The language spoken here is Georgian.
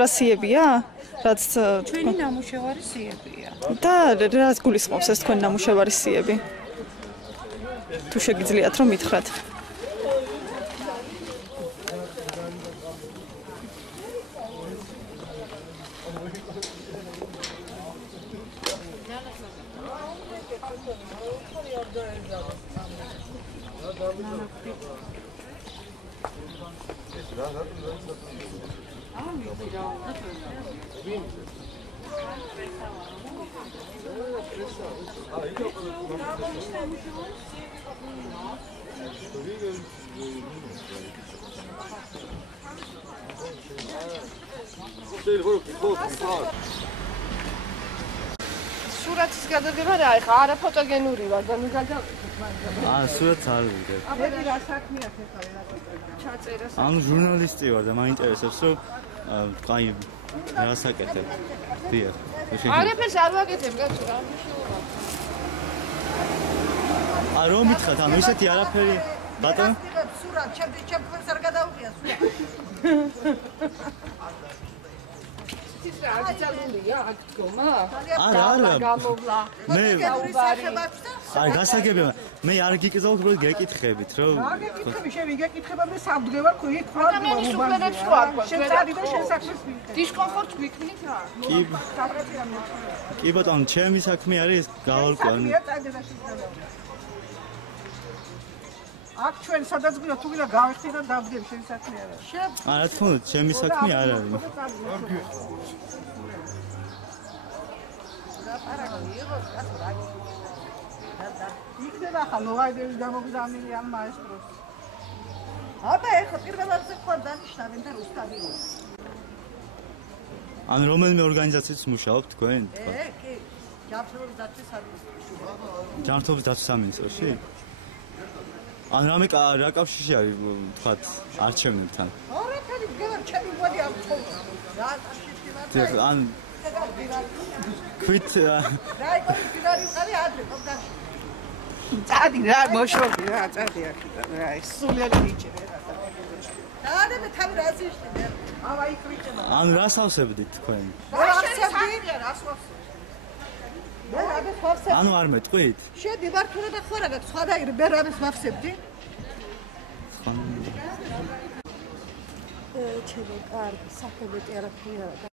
რასიებია? რაც ჩვენი ნამუშევარი სიებია. და რას გულისხმობს ეს თქვენი ნამუშევარი სიები? თუ შეგიძლიათ რომ მითხრათ. სურათის გადადგება რა ხა არა ფოტოგენური ვარ და ნუ გადავიდეთ მაგრამ სურათს არ ვიგებ. აბა რა საქმეა ხე ჩაწერას ანუ ჟურნალისტი ვარ და მაინტერესებს რომ აი რა საკეთებ. დიახ. არაფერს არ ვაკეთებ კაცო რა მნიშვნელობა. რომ მითხრათ ანუ ისეთი არაფერი ბატონო სურათ ჩემს არ გადაუღია სურათ. ის რა აკეთებულია აქ დგომა? არა გამოვლა. მე აი გასაგებია მე არ გიკითხავ უბრალოდ გეკითხებით რომ რა გეკითხები შენ გეკითხება მე სამდგევარ ხო იქ ხარ ადამიანის უფლებებს რო არ გვაქვს შენ წადი და შენ საქმეს ვიქნებ დისკომფორტს გვიქმნით რა კი ბატონო ჩემი საქმე არის გავალკვანი აქ ჩვენ სადაც გვია თუ ვინა გავიხდი და დავდებ შენ საქმე არა რა თქმა უნდა ჩემი საქმე არ არის იქნება ახლა ლოვაიდერის გამოგზავნილი ამ მაესტროს. აბა ეხლა პირველად ხარ დანიშნავენ და რუსთავიო. ან რომელიმე ორგანიზაციით მუშაობთ თქვენ? კი. ჯანმრთელობის დაცვის სამინისტროში. ჯანმრთელობის დაცვის სამინისტროში? ან რა კავშირი არის თქვათ არჩევნებთან? არაფერი გელა ჩემი მოდი ამ ცხოვრა. რა კავშირი ვარ? ან ქვით რა იყო გიდარი ვყარი ადრე მომდაში. წადი რა მოშორდი რა წადი აქედან რა ის სულიად მიჭერე რა და მე თავი რა ზიშნე ავა იქ ვიყება ან რას ავსებდით თქვენ? ანუ არ მეტყვით? შედი ვარ თუ და ხო რა გაქვს სხვა და მე რამეს ვახსებდი? ჩემო კარგი სახები ტერაპია